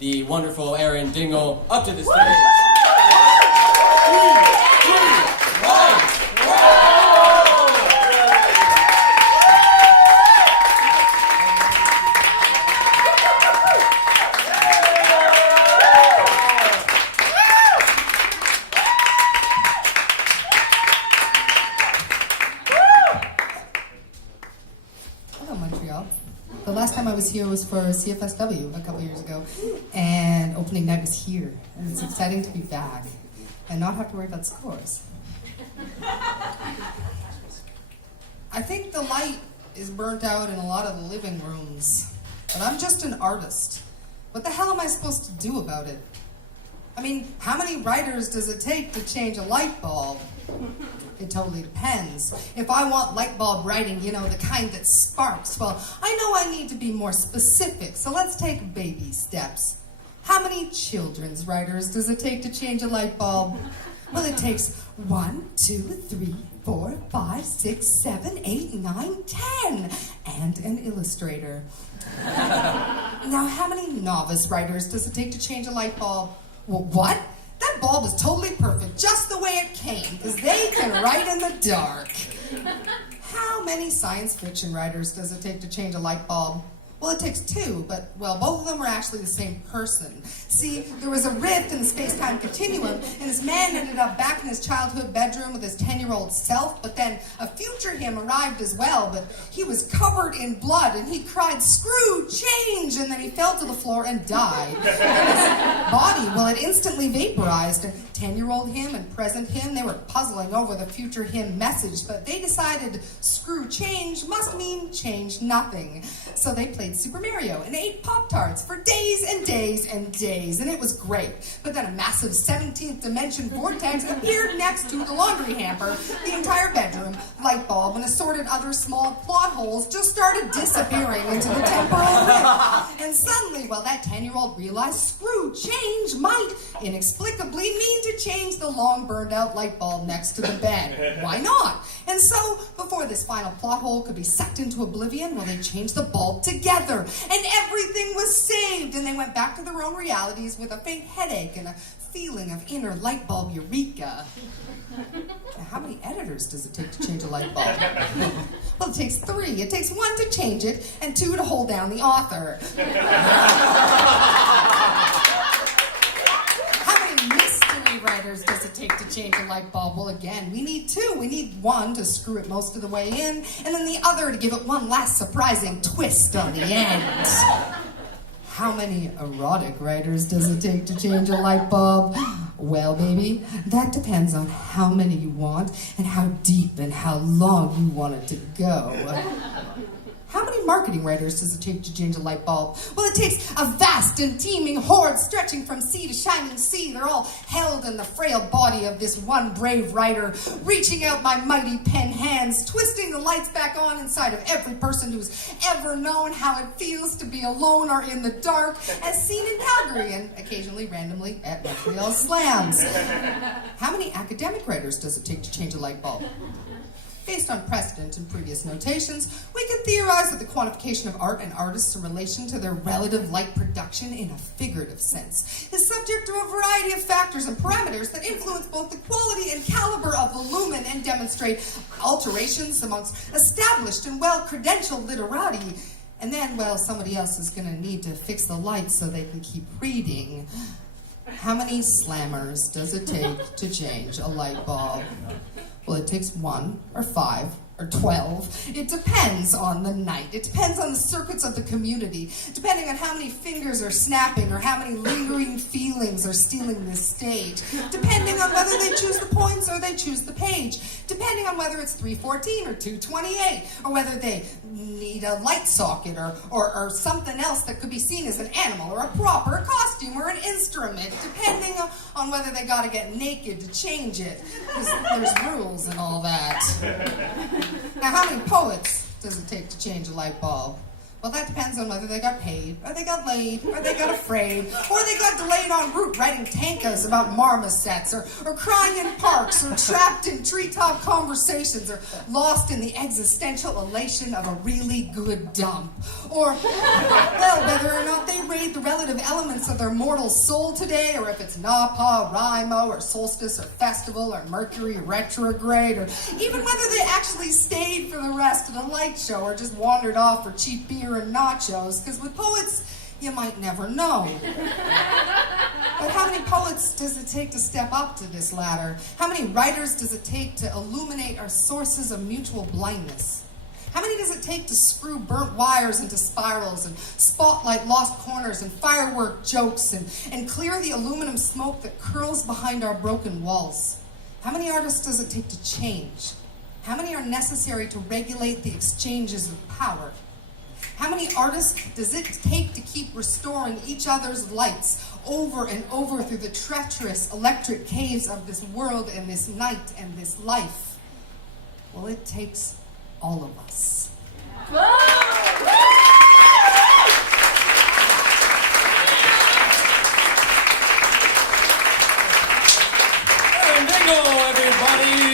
the wonderful Erin Dingle up to the stage. The last time I was here was for CFSW a couple years ago, and opening night was here, and it's exciting to be back and not have to worry about scores. I think the light is burnt out in a lot of the living rooms, but I'm just an artist. What the hell am I supposed to do about it? I mean, how many writers does it take to change a light bulb? It totally depends. If I want light bulb writing, you know, the kind that sparks, well, I know I need to be more specific, so let's take baby steps. How many children's writers does it take to change a light bulb? Well, it takes 1, 2, 3, 4, 5, 6, 7, 8, 9, 10, and an illustrator. Now, how many novice writers does it take to change a light bulb? Well, what? That bulb is totally perfect, just the way it came, because they can write in the dark. How many science fiction writers does it take to change a light bulb? Well, it takes 2, but, well, both of them are actually the same person. See, there was a rift in the space-time continuum, and this man ended up back in his childhood bedroom with his 10-year-old self, but then a future him arrived as well, but he was covered in blood, and he cried, "Screw change!" and then he fell to the floor and died. And his body, well, it instantly vaporized. 10-year-old him and present him, they were puzzling over the future him message, but they decided screw change must mean change nothing. So they played Super Mario and ate Pop-Tarts for days and days and days, and it was great. But then a massive 17th dimension vortex appeared next to the laundry hamper. The entire bedroom, light bulb, and assorted other small plot holes just started disappearing into the temporal rift. And suddenly, well, that 10-year-old realized screw change might inexplicably mean to change the long burned out light bulb next to the bed. Why not? And so, before this final plot hole could be sucked into oblivion, well, they changed the bulb together, and everything was saved, and they went back to their own realities with a faint headache and a feeling of inner light bulb eureka. Now, how many editors does it take to change a light bulb? Well, it takes 3. It takes 1 to change it, and 2 to hold down the author. Writers does it take to change a light bulb? Well, again, we need 2. We need 1 to screw it most of the way in, and then the other to give it one last surprising twist on the end. How many erotic writers does it take to change a light bulb? Well, baby, that depends on how many you want and how deep and how long you want it to go. How many marketing writers does it take to change a light bulb? Well, it takes a vast and teeming horde stretching from sea to shining sea. They're all held in the frail body of this one brave writer, reaching out my mighty pen hands, twisting the lights back on inside of every person who's ever known how it feels to be alone or in the dark, as seen in Calgary and occasionally randomly at Montreal slams. How many academic writers does it take to change a light bulb? Based on precedent and previous notations, we can theorize that the quantification of art and artists in relation to their relative light production in a figurative sense is subject to a variety of factors and parameters that influence both the quality and caliber of the lumen and demonstrate alterations amongst established and well-credentialed literati. And then, well, somebody else is going to need to fix the lights so they can keep reading. How many slammers does it take to change a light bulb? Well, it takes 1 or 5 or 12. It depends on the night. It depends on the circuits of the community, depending on how many fingers are snapping or how many lingering feelings are stealing this stage, depending on whether they choose the points or they choose the page, depending on whether it's 314 or 228, or whether they need a light socket or something else that could be seen as an animal or a prop or a costume or an instrument, depending on whether they got to get naked to change it, because there's rules and all that. Now, how many poets does it take to change a light bulb? Well, that depends on whether they got paid, or they got laid, or they got afraid, or they got delayed en route writing tankas about marmosets, or crying in parks, or trapped in treetop conversations, or lost in the existential elation of a really good dump. Or, well, whether or not they raid the relative elements of their mortal soul today, or if it's Napa, Rimo, or Solstice, or Festival, or Mercury retrograde, or even whether they actually stayed for the rest of the light show, or just wandered off for cheap beer and nachos, because with poets, you might never know. But how many poets does it take to step up to this ladder? How many writers does it take to illuminate our sources of mutual blindness? How many does it take to screw burnt wires into spirals and spotlight lost corners and firework jokes and clear the aluminum smoke that curls behind our broken walls? How many artists does it take to change? How many are necessary to regulate the exchanges of power? How many artists does it take to keep restoring each other's lights over and over through the treacherous electric caves of this world and this night and this life? Well, it takes all of us. Erin Dingle, everybody!